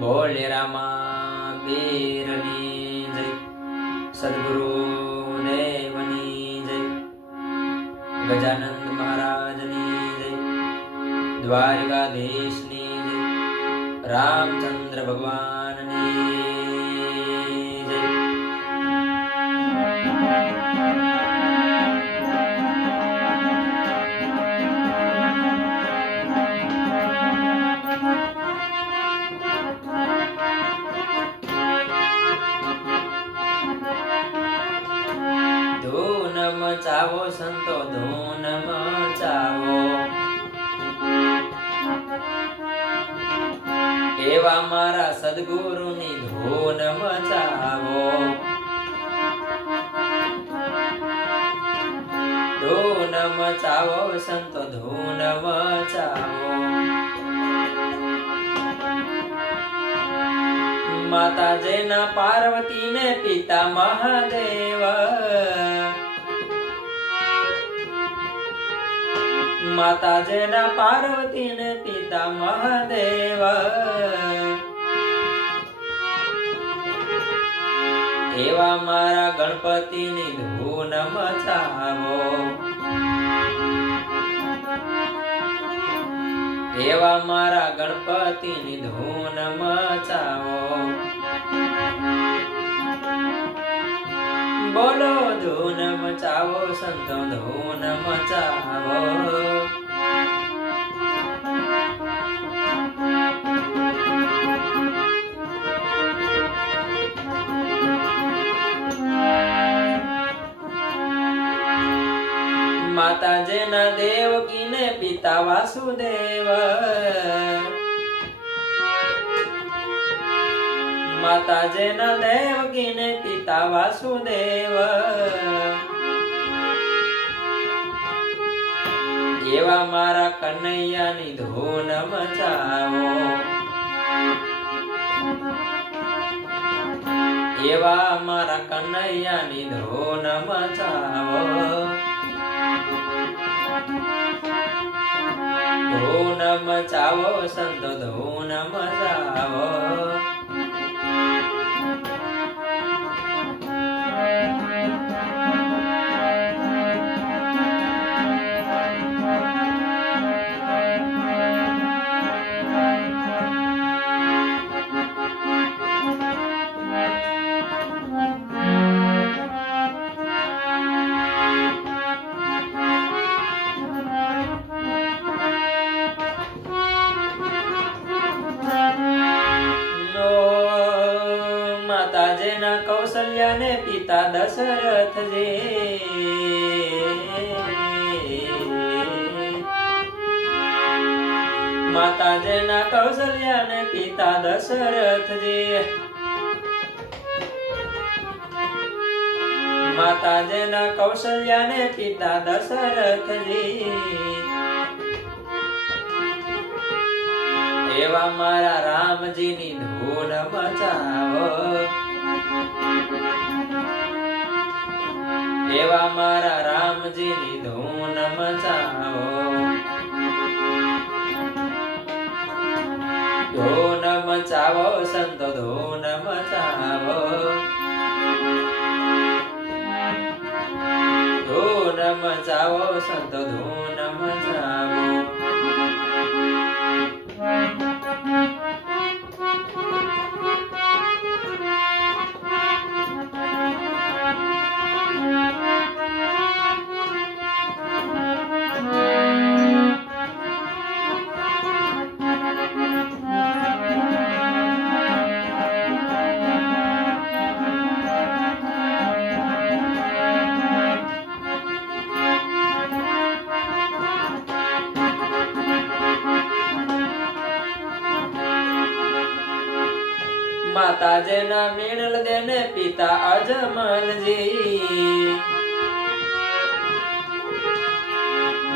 બોલે રામા બીરની જય, સદગુરુ દેવની જય, ગજાનંદ મહારાજની જય, દ્વારકાધીશની જય, રામચંદ્ર ભગવાનની જય. ધૂન મચાવો સંતો, ધૂન મચાવો, એવા મારા સદગુરુની ધૂન મચાવો. ધૂન મચાવો સંતો, ધૂન મચાવો. માતા જેના પાર્વતી ને પિતા મહાદેવ, માતા જેના પાર્વતી ને પિતા મહાદેવ, એવા મારા ગણપતિની ધૂન મચાવો. એવા મારા ગણપતિની ધૂન મચાવો. બોલો ધૂન મચાવો સંતો, ધૂન મચાવો. માતા જેના દેવકી ને પિતા વાસુદેવ, માતા જેના દેવકી ને પિતા વાસુદેવ, એવા મારા કનૈયાની ધૂન મચાવો. એવા મારા કનૈયાની ધૂન મચાવો. ધૂન મચાવો સંતો, ધૂન મચાવો. માતા જેના કૌશલ્યા ને પિતા દશરથ જે, માતા જેના કૌશલ્યા ને પિતા દશરથ જે, માતા જેના કૌશલ્યા ને પિતા દશરથ જે, એવા મારા રામજીની ધૂન મચાવો. એવા મારા રામજીની ધૂન મચાવો. ધૂન મચાવો સંતો, ધૂન મચાવો. ધૂન મચાવો સંતો, ધૂન મચાવો. માતા જેના મેળલ દેને પિતા અજમલજી,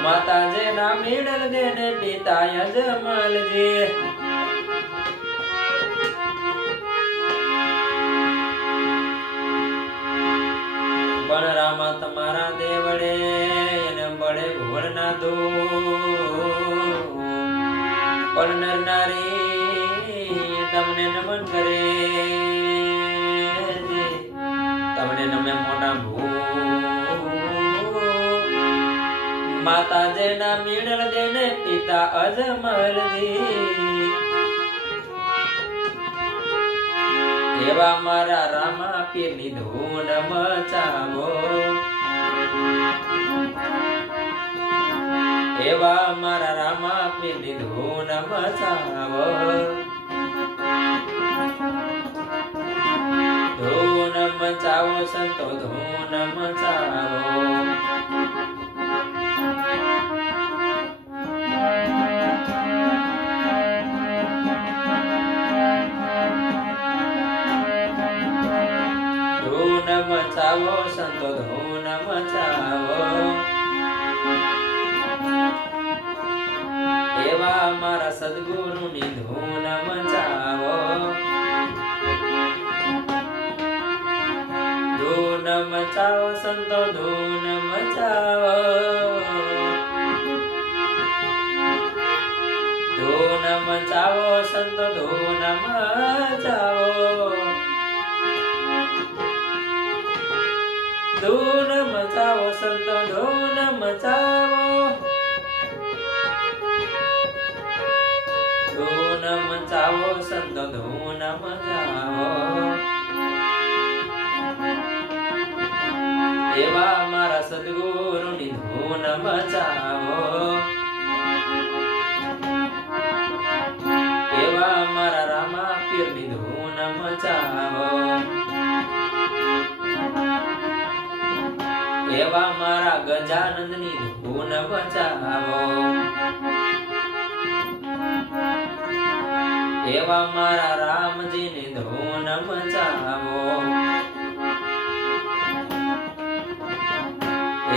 માતા જેના મેળલ દેને પિતા અજમલજી, પણ રામા તમારા દેવડે એને બળે ભોળના દો, પણ નર નારી તમને નમન કરે તમને નમે મોટા ભૂ માતા જેના મીણલ દેને પિતા અજમલજી એવા મારા રામા પીરની ધૂન મચાવો એવા મારા રામા પીરની ધૂન મચાવો ધૂન મચાવો સંતો ધૂન મચાવો ધૂન મચાવો સંતો ધૂન મચાવો એવા મારા સદગુરુની ધૂન મચાવો ધૂન મચાવો સંતો ધૂન મચાવો ધૂન મચાવો સંતો ધૂન મચાવો ધૂન મચાવો સંતો ધૂન મચાવો ધૂન મચાવો સંતો ધૂન મચાવો એવા મારા સદગુરુની ધૂન મચાવો એવા મારા રામા પીરની ધૂન મચાવો એવા મારા ગજાનંદની ધૂન મચાવો એવા મારા રામજીની ધૂન મચાવો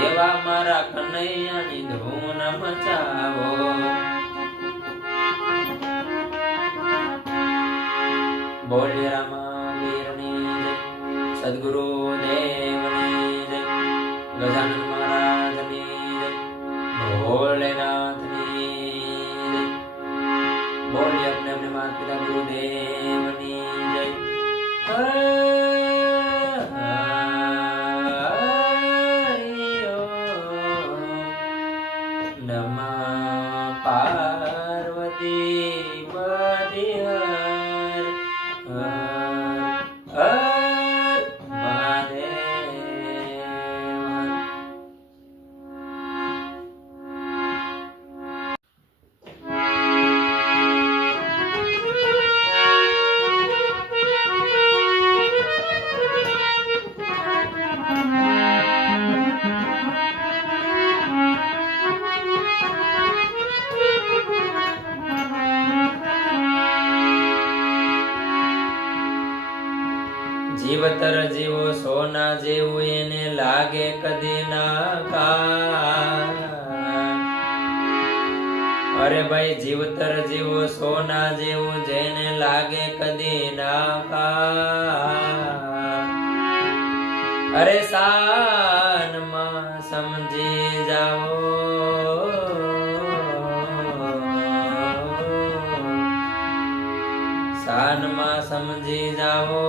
એવા મારા કનૈયાની ધૂન મચાવો બોલે રામા વીરની જય સદગુરુ દેવની જય ગજાનંદ મહારાજની જય ભોલેનાથની જય બોલીએ अपने अपने माता पिता गुरुदेवनी जय हरि ओम नमः पार्वती पति हर हर महादेव જીવતર જીવો સોના જેવું એને લાગે કદી ના કાન અરે ભાઈ જીવતર જીવો સોના જેવું જેને લાગે કદી ના કાન અરે સાનમાં સમજી જાઓ સાનમાં સમજી જાઓ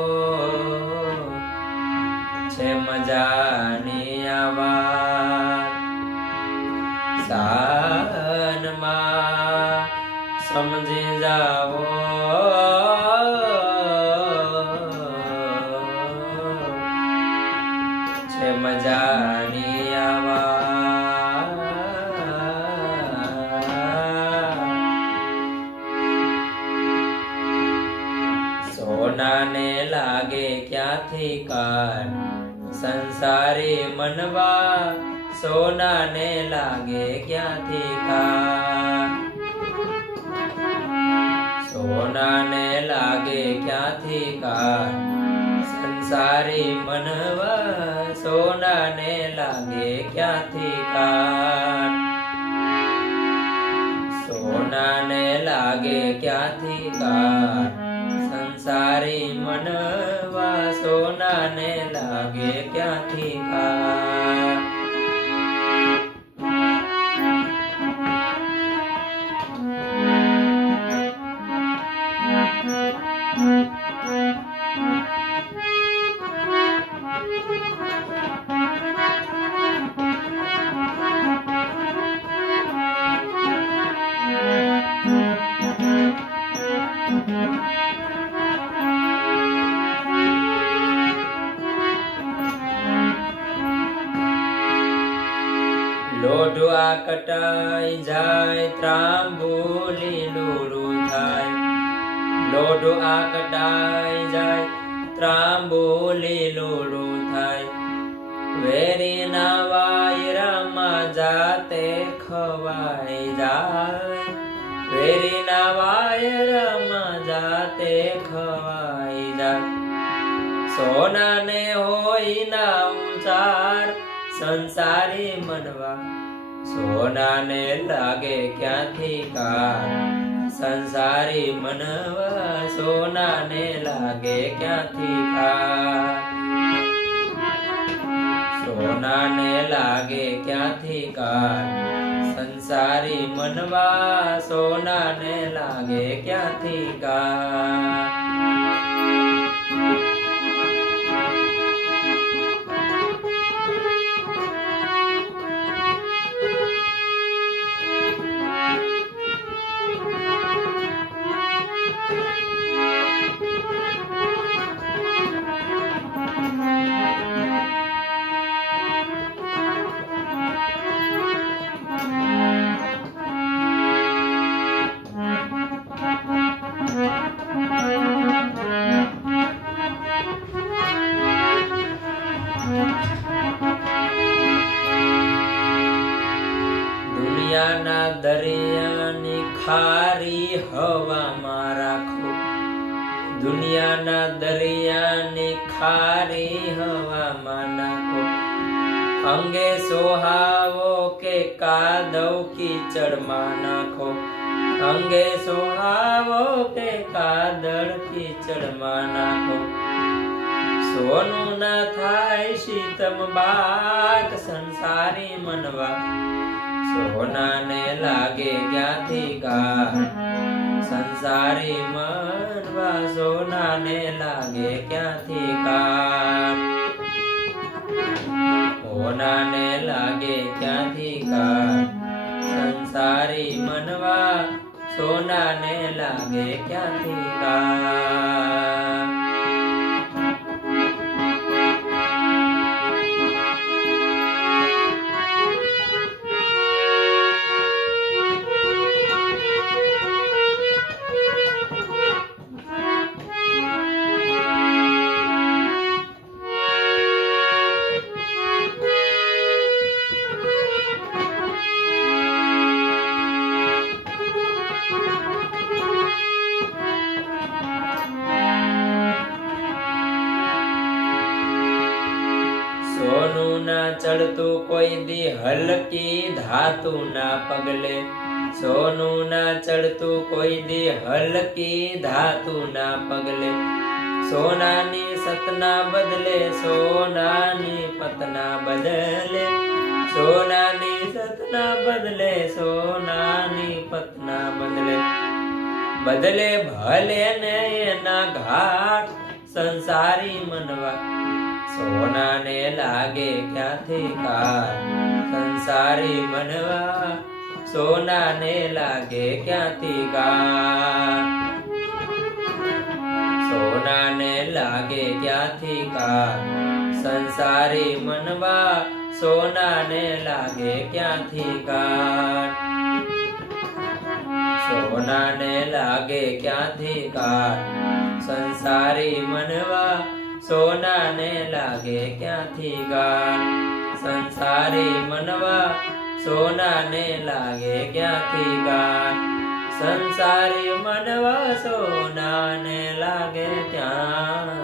છે મજાની આ વાત સાનમાં સમજી જાઓ છે મજાની આ વાત સોનાને લાગે ક્યાંથી કાન સંસારી મનવા સોનાને લાગે ક્યાંથી કાન સોનાને લાગે ક્યાંથી કાન સંસારી મનવા સોનાને લાગે ક્યાંથી કાન સોનાને લાગે ક્યાંથી કાન સંસારી મનવા સોનાને લાગે ક્યાંથી કાન લોઢવા કટાઈ જાય ત્રાંબોલી લોરું થાય લોઢવા કટાઈ જાય ત્રાંબોલી લોરું થાય વેરી ના વાયરામાં જાતે ખવાઈ જાય વેરી ના વાયરામાં જાતે ખવાઈ જાય સોના ને હોય ના ઉચાર સંસારી મનવા સોના ને લાગે ક્યાંથી કાર સંસારી મનવા સોના ને લાગે ક્યાંથી કાર સોના ને લાગે ક્યાંથી કાર સંસારી મનવા સોના ને લાગે ક્યાંથી કાર દુનિયાના દરિયાની ખારી હવામાં રાખો દુનિયાના દરિયાની ખારી હવામાં નાખો અંગે સોહાવો કે કાદવ કીચડમાં નાખો અંગે સોહાવો કે કાદળ કીચડમાં નાખો સોનું ના થાય શીતમ બાટ સંસારી મનવા સોના ને લાગે ક્યાંથી ગાર સંસારી મનવા સોના ને લાગે ક્યાંથી કાર સોના ને લાગે ક્યાંથી કાર સંસારી મનવા સોના ને લાગે ક્યાંથી કાર સોનું ના ચડતું કોઈ દી હલકી ધાતુ ના પગલે સોનું ના ચડતું કોઈ દી હલકી ધાતુ ના પગલે સોનાની સતના બદલે સોનાની પતના બદલે સોનાની સતના બદલે સોનાની પતના બદલે બદલે ભલે ને એના ઘાટ સંસારી મનવા સોના ને લાગે ક્યાંથી કાર સંસારી મનવા સોના ને લાગે ક્યાંથી કાર સોના ને લાગે ક્યાંથી કાર સંસારી મનવા સોના ને લાગે ક્યાંથી કાર સોના ને લાગે ક્યાંથી કાર સંસારી મનવા સોના ને લાગે ક્યાંથી ગાર સંસારી મનવા સોના ને લાગે ક્યાંથી ગાર સંસારી મનવા સોના ને લાગે ક્યાં